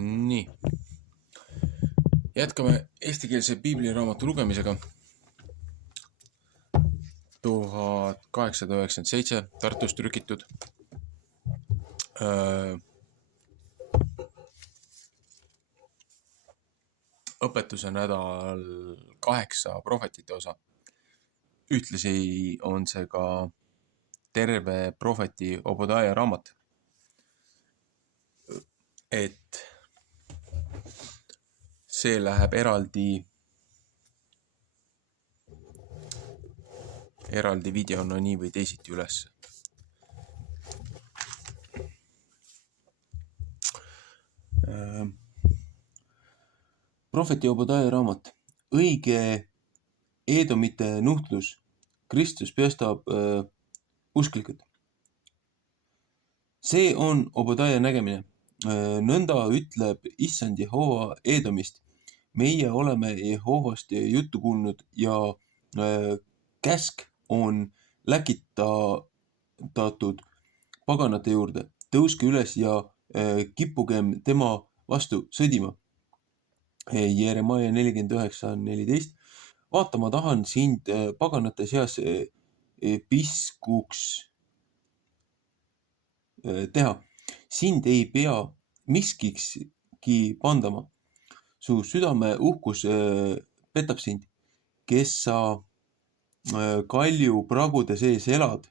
Nii, jätkame eestikeelse piibliraamatu lugemisega. 1897 Tartus trükitud. Õpetuse nädal 8 prohvetite osa. Ühtlasi on see ka terve prohveti Obadiah raamat. Et see läheb eraldi videona nii või teisiti üles. Prohveti Obadiah raamat. Õige Eedomite nuhtlus. Kristus päästab usklikud. See on Obadiah nägemine. Nõnda ütleb issand Jehova Eedomist. Meie oleme Jehovast juttu kuulnud ja käsk on läkitatud paganate juurde. Tõuske üles ja kippugem tema vastu sõdima. Jeremaia 49:14. Vaata, ma tahan sind paganate seas piskuks teha. Sind ei pea miskikski pandama. Su südame uhkus petab sind, kes sa kalju pragude sees elad,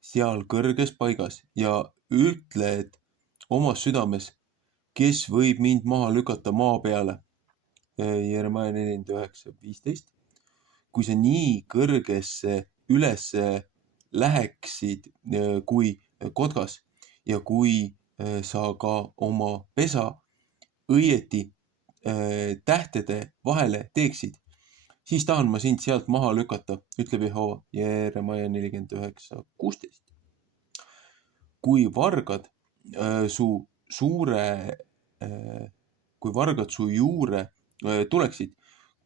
seal kõrges paigas ja ütled omas südames, kes võib mind maha lükata maa peale. Jeremaia 49:15. Kui sa nii kõrgesse üles läheksid kui kotkas ja kui sa ka oma pesa õieti tähtede vahele teeksid, siis tahan ma sind sealt maha lükata, ütleb Jehova. Jeremaia 49:16. Kui vargad su juure tuleksid,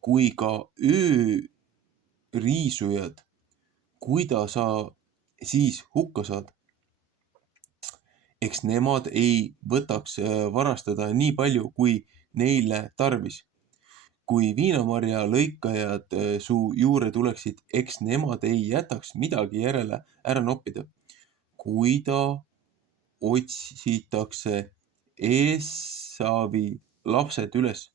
kui ka ööriisujad, kuida sa siis hukka saad? Eks nemad ei võtaks varastada nii palju, kui neile tarvis. Kui viinamarja lõikajad su juure tuleksid, eks nemad ei jätaks midagi järele ära noppida. Kuida otsitakse Esavi lapsed üles,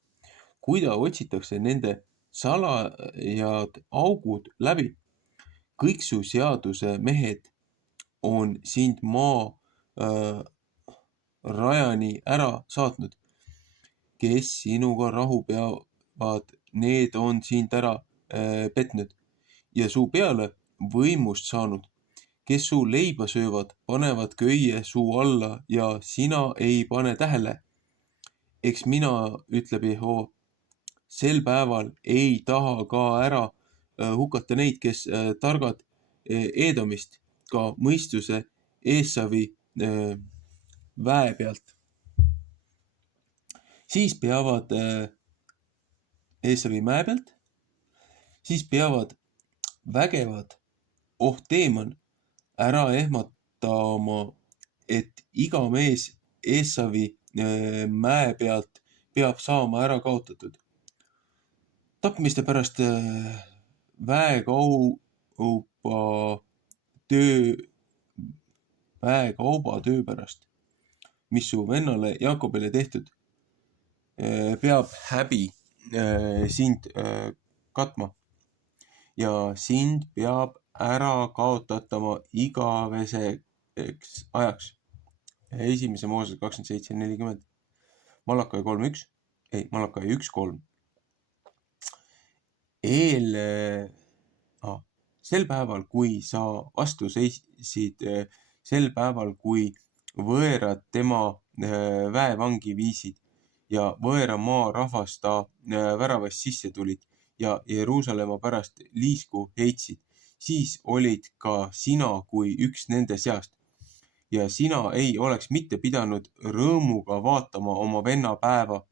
kuida otsitakse nende salajad augud läbi. Kõik su seaduse mehed on sind maa rajani ära saatnud. Kes sinuga rahu peavad, need on sind ära petnud ja su peale võimust saanud. Kes su leiba söövad, panevad köie suu alla ja sina ei pane tähele. Eks mina, ütleb Jehova, sel päeval ei taha ka ära hukata neid, kes targad Eedomist, ka mõistuse Esavi väe pealt. Siis peavad Esavi mäe pealt, siis peavad vägevad Teeman ära ehmatama, et iga mees Esavi mäe pealt peab saama ära kaotatud. Tapmiste pärast väekauba töö pärast, mis su vennale Jaakobile tehtud, peab häbi sind katma ja sind peab ära kaotatama igaveseks ajaks. 1. Mooses 27:40. Malakai 1:3. Sel päeval, kui sa vastu seisid, sel päeval, kui võõrad tema väevangi viisid ja võõra maa rahvas ta väravast sisse tulid ja Jeruusalemma pärast liisku heitsid, siis olid ka sina kui üks nende seast. Ja sina ei oleks mitte pidanud rõõmuga vaatama oma venna päeva,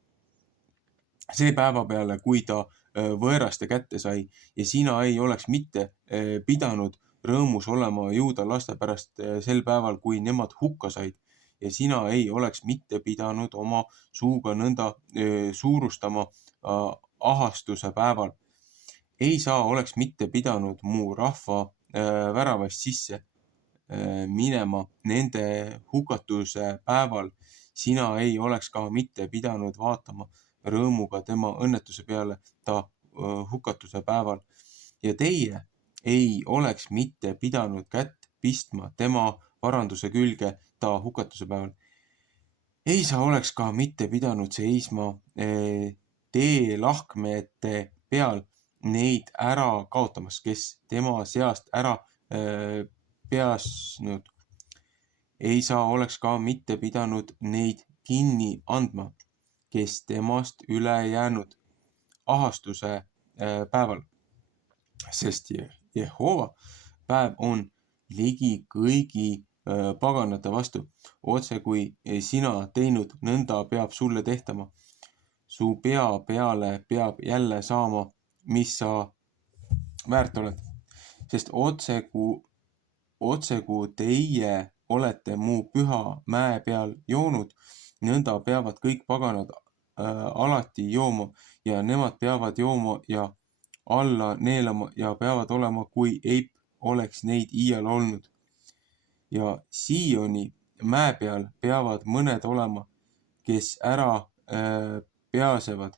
see päeva peale, kui ta võõraste kätte sai, ja sina ei oleks mitte pidanud rõõmus olema juuda laste pärast sel päeval, kui nemad hukka said, ja sina ei oleks mitte pidanud oma suuga nõnda suurustama ahastuse päeval. Ei saa oleks mitte pidanud mu rahva väravast sisse minema nende hukatuse päeval. Sina ei oleks ka mitte pidanud vaatama rõõmuga tema õnnetuse peale ta hukatuse päeval. Ja teie ei oleks mitte pidanud kätt pistma tema paranduse külge ta hukatuse päeval. Ei saa oleks ka mitte pidanud seisma teelahkmete peal neid ära kaotamas, kes tema seast ära pääsnud. Ei saa oleks ka mitte pidanud neid kinni andma, kes temast üle jäänud ahastuse päeval, sest Jehova päev on ligi kõigi paganate vastu. Otse kui sina teinud, nõnda peab sulle tehtama. Su pea peale peab jälle saama, mis sa väärt oled. Sest otse kui teie olete mu püha mäe peal joonud, nõnda peavad kõik paganad alati jooma ja nemad peavad jooma ja alla neelama ja peavad olema, kui ei oleks neid iial olnud. Ja Sioni mäe peal peavad mõned olema, kes ära pääsevad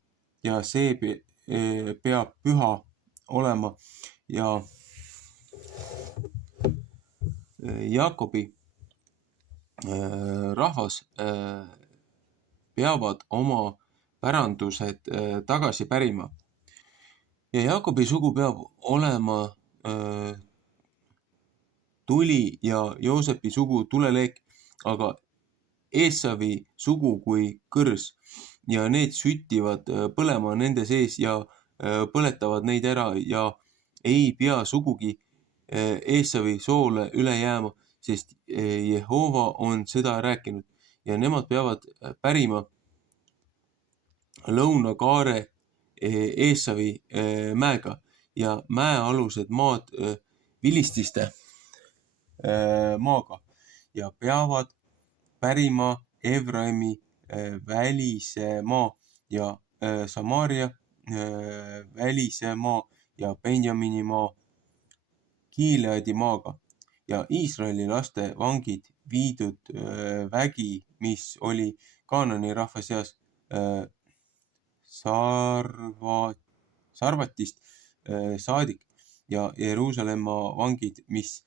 ja see peab püha olema ja Jaakobi rahvas peavad oma pärandused tagasi pärima. Ja Jaakobi sugu peab olema tuli ja Joosepi sugu tuleleek, aga Eesavi sugu kui kõrs ja need süttivad põlema nende sees ja põletavad neid ära ja ei pea sugugi Eesavi soole üle jääma, sest Jehova on seda rääkinud ja nemad peavad pärima lõunakaare Eesavi mäega ja mäealused maad vilististe maaga ja peavad pärima Efraimi välise maa ja Samaria välise maa ja Benjamini maa Gileadi maaga ja Iisraeli laste vangid viidud vägi, mis oli Kaanani rahva seas Sarvatist saadik ja Jeruusalemma vangid, mis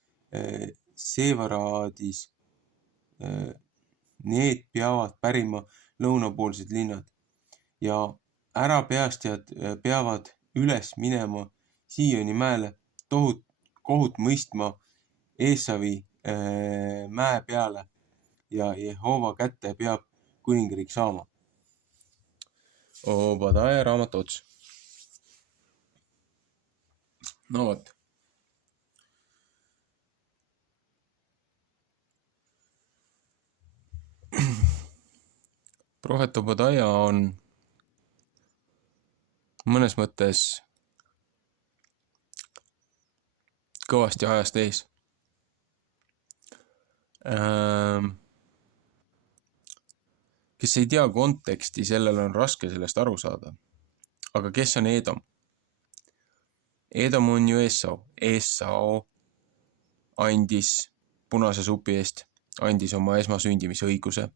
Seevaradis, need peavad pärima lõunapoolsed linnad ja ärapäästjad peavad üles minema Sioni mäele kohut mõistma Eesavi mäe peale ja Jehova kätte peab kuningriik saama. Obadaja raamat ots. No vot. Prohvet Obadaja on mõnes mõttes kõvasti ajast ees. Kes ei tea konteksti, sellel on raske sellest aru saada. Aga kes on Edom? Edom on ju Esau. Esau andis punase supi eest, andis oma esmasündimisõiguse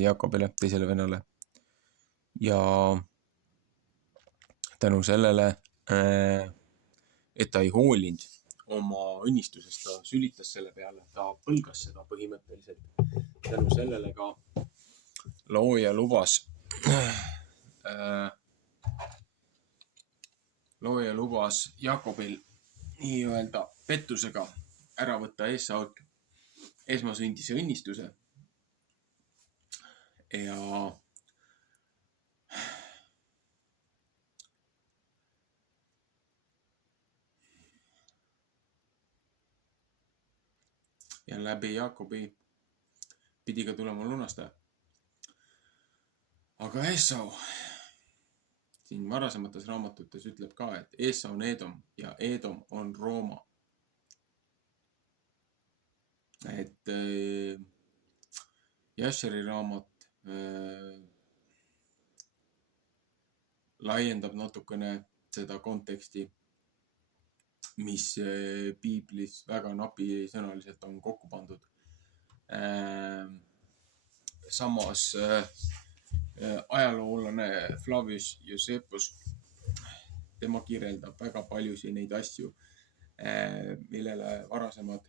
Jaakobile, teisele venale. Ja tänu sellele, et ta ei hoolinud oma õnnistusest, ta sülitas selle peale, ta põlgas seda põhimõtteliselt. Tänu sellele ka looja lubas Jaakobil nii-öelda pettusega ära võtta Esault esmasündise õnnistuse ja läbi Jaakobi pidi ka tulema lunastaja. Aga Esau siin varasemates raamatutes ütleb ka, et Esau on Edom ja Edom on Rooma. Et Jasheri raamat laiendab natukene seda konteksti, mis piiblis väga napisõnaliselt on kokku pandud. Samas ajaloolane Flavius Josephus, tema kirjeldab väga paljusid neid asju, millele varasemad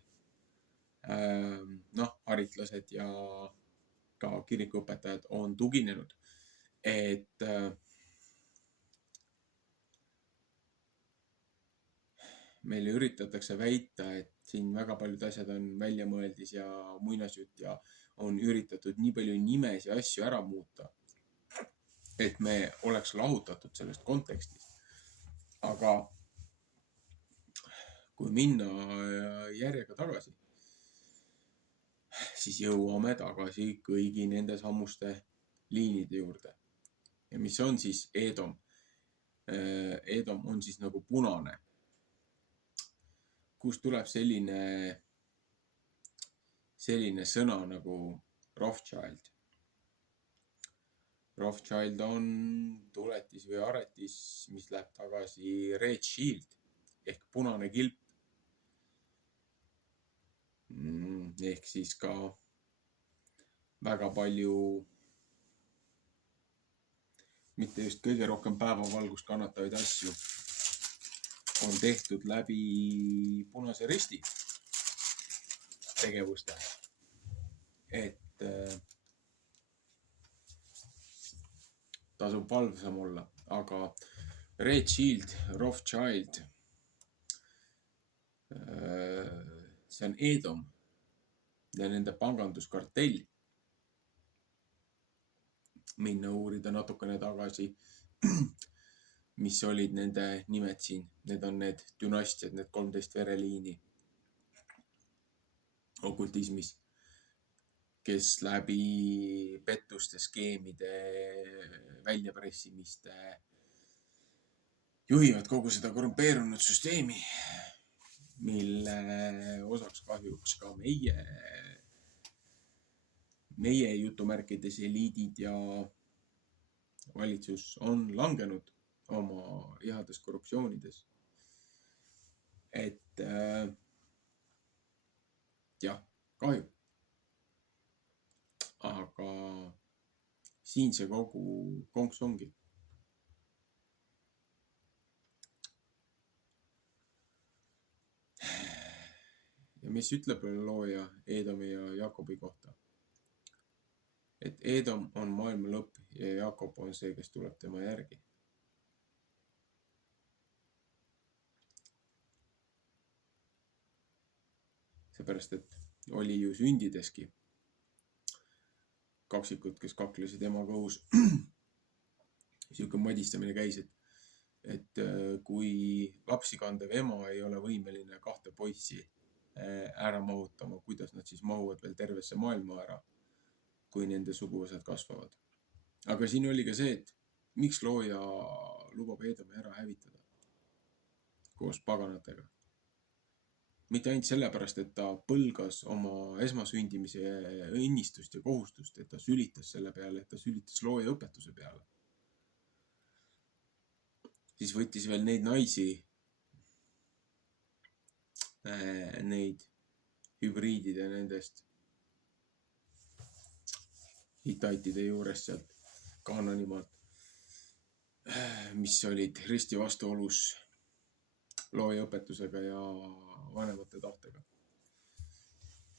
haritlased ja ka kirikuõpetajad on tuginenud, et meile üritatakse väita, et siin väga paljud asjad on väljamõeldis ja muinasjutt ja on üritatud nii palju nimesi ja asju ära muuta, et me oleks lahutatud sellest kontekstist. Aga kui minna järjega tagasi, siis jõuame tagasi kõigi nende sammuste liinide juurde. Ja mis on siis Edom? Edom on siis nagu punane. Kust tuleb selline sõna nagu Rothschild? Rothschild on tuletis või aretis, mis läheb tagasi Red Shield ehk punane kilp. Ehk siis ka väga palju, mitte just kõige rohkem päevavalgust kannatavaid asju on tehtud läbi Punase Risti tegevuste. Et tasub valvsam olla, aga Red Shield, Rothschild, see on Edom ja nende panganduskartell. Minna uurida natukene tagasi, mis olid nende nimed siin. Need on need dünastiad, need 13 vereliini okultismis, kes läbi pettuste, skeemide, väljapressimiste juhivad kogu seda korrumpeerunud süsteemi, mille osaks kahjuks ka meie jutumärkides eliidid ja valitsus on langenud oma ihades korruptsioonides. Et jah, kahju. Aga siin see kogu konks ongi. Ja mis ütleb looja Edomi ja Jakobi kohta? Et Edom on maailma lõpp ja Jakob on see, kes tuleb tema järgi. Seepärast, et oli ju sündideski kaksikud, kes kaklesid emaga õhus. Siuke madistamine käis, et kui lapsi kandev ema ei ole võimeline 2 poissi ära mahutama, kuidas nad siis mahuvad veel tervesse maailma ära, kui nende suguvõsad kasvavad. Aga siin oli ka see, et miks looja lubab Edomi ära hävitada koos paganatega. Mitte ainult sellepärast, et ta põlgas oma esmasündimise õnnistust ja kohustust, et ta sülitas selle peale, et ta sülitas looja õpetuse peale. Siis võttis veel neid naisi, neid hübriidide nendest hitaitide juures sealt Kaananimaalt, mis olid risti vastuolus looja õpetusega ja vanemate tahtega.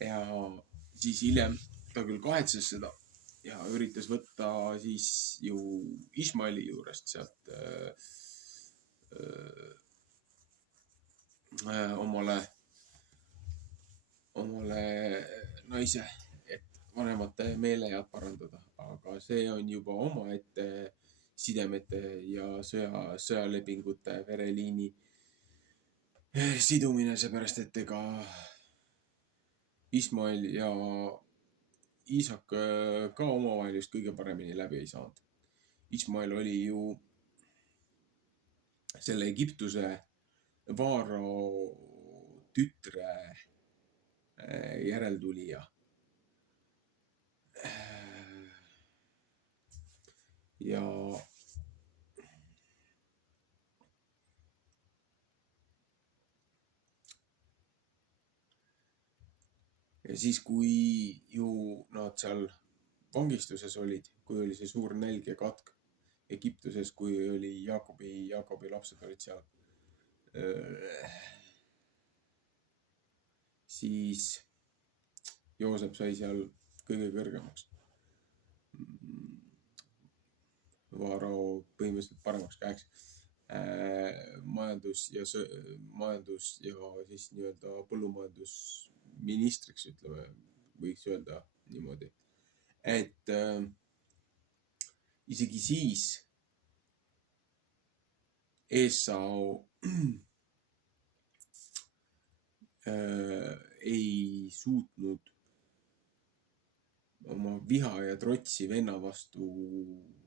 Ja siis hiljem ta küll kahetses seda ja üritas võtta siis ju Ismaeli juurest sealt omale naise, et vanemate meelehead parandada, aga see on juba omaette sidemete ja sõjalepingute vereliini sidumine, seepärast, et ega Ismael ja Iisak ka omavahel just kõige paremini läbi ei saanud. Ismael oli ju selle Egiptuse vaaro tütre järeltulija. ja siis, kui ju nad seal vangistuses olid, kui oli see suur nälg ja katk Egiptuses, kui oli Jaakobi lapsed olid seal, siis Joosep sai seal kõige kõrgemaks. Vaarao põhimõtteliselt paremaks käeks majandus ja siis nii-öelda põllumajandusministriks, ütleme, võiks öelda niimoodi. Et isegi siis Esau ei suutnud oma viha ja trotsi venna vastu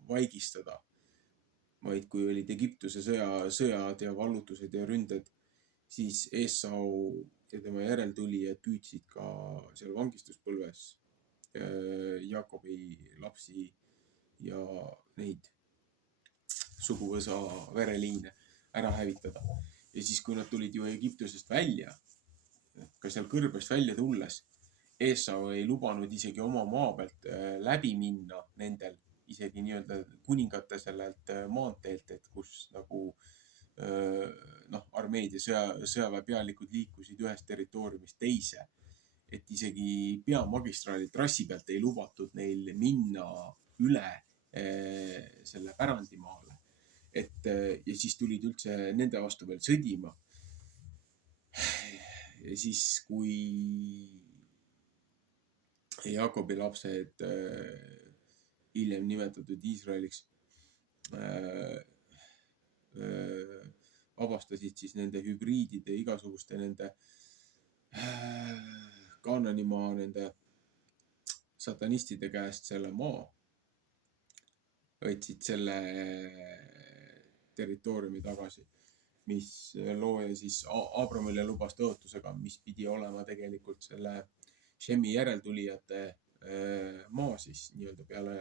vaigistada, vaid kui olid Egiptuse sõjad ja vallutused ja ründed, siis Esau ja tema järeltulijad püüdsid ka seal vangistuspõlves Jaakobi lapsi ja neid suguvõsa vereliine ära hävitada. Ja siis, kui nad tulid ju Egiptusest välja, ka seal kõrbest välja tulles, Esau ei lubanud isegi oma maa pealt läbi minna nendel, isegi nii-öelda kuningate sellelt maanteelt, et kus nagu armeed ja sõjaväepealikud liikusid ühest territooriumist teise. Et isegi peamagistraali trassi pealt ei lubatud neil minna üle selle pärandimaale. Ja siis tulid üldse nende vastu veel sõdima. Ja siis, kui Jaakobi lapsed hiljem nimetatud Iisraeliks vabastasid siis nende hübriidide, igasuguste nende Kaananimaa, nende satanistide käest selle maa, võtsid selle territooriumi tagasi, mis looja siis Abramile lubas tõotusega, mis pidi olema tegelikult selle Shemi järeltulijate maa siis nii-öelda peale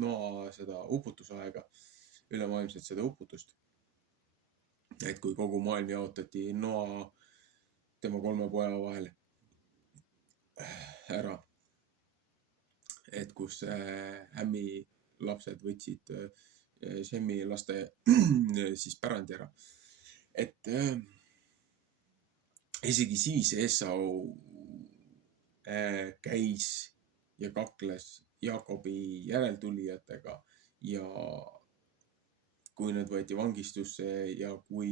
Noa seda uputusaega, ülemaailmselt seda uputust. Et kui kogu maailm jaotati Noa tema 3 poja vahel ära, et kus Hämmi lapsed võtsid Shemi laste siis pärandi ära. Et isegi siis Esau käis ja kakles Jaakobi järeltulijatega ja kui nad võeti vangistusse ja kui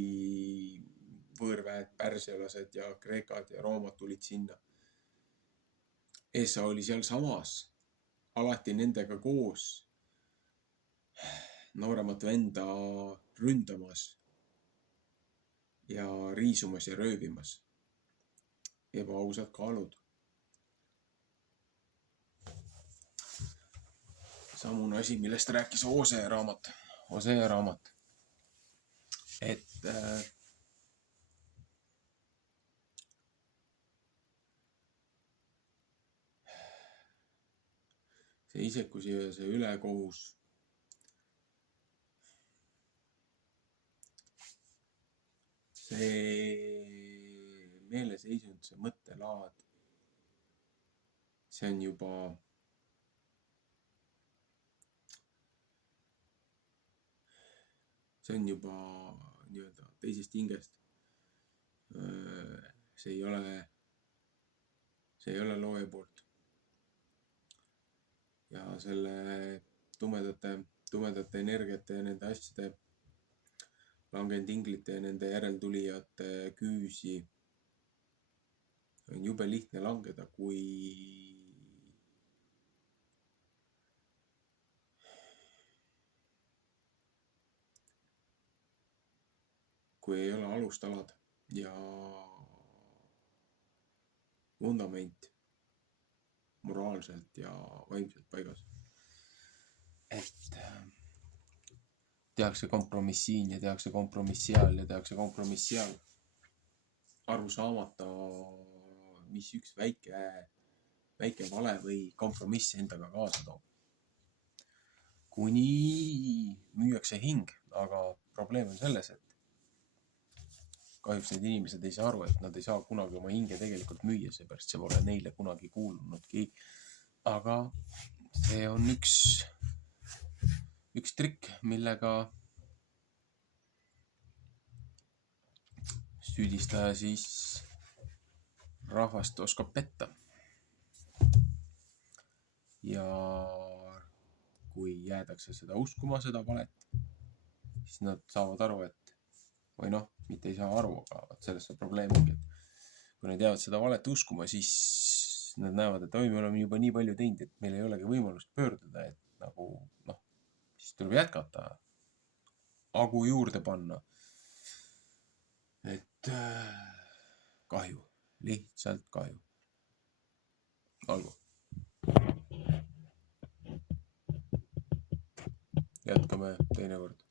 võõrväed, pärsialased ja kreekad ja roomad tulid sinna, Esau oli seal samas, alati nendega koos, nooremat venda ründamas ja riisumas ja röövimas. Ebaausad kaalud. Samune asi, millest rääkis Hosea raamat. Et see isekus ja see ülekohus see meeleseisund, see mõttelaad, see on juba nii-öelda teisest hingest. See ei ole looja poolt. Ja selle tumedate energiate ja nende asjade langenud inglite ja nende järeltulijate küüsi on jube lihtne langeda, kui ei ole alustalad ja vundament moraalselt ja vaimselt paigas. Et tehakse kompromiss siin ja tehakse kompromiss seal ja tehakse kompromiss seal. Aru saamata, mis üks väike vale või kompromiss endaga kaasa toob. kuni müüakse hing, aga probleem on selles, et kahjuks need inimesed ei saa aru, et nad ei saa kunagi oma hinge tegelikult müüa, seepärast see pole neile kunagi kuulunudki. Aga see on üks trikk, millega süüdistaja siis rahvast oskab petta. Ja kui jäädakse seda uskuma, seda valet, siis nad saavad aru, et või noh, mitte ei saa aru, aga selles see probleem ongi, et kui nad jäävad seda valet uskuma, siis nad näevad, et oi, me oleme juba nii palju teinud, et meil ei olegi võimalust pöörduda, et nagu noh, siis tuleb jätkata, agu juurde panna. Et kahju, lihtsalt kahju. Olgu. Jätkame teinekord.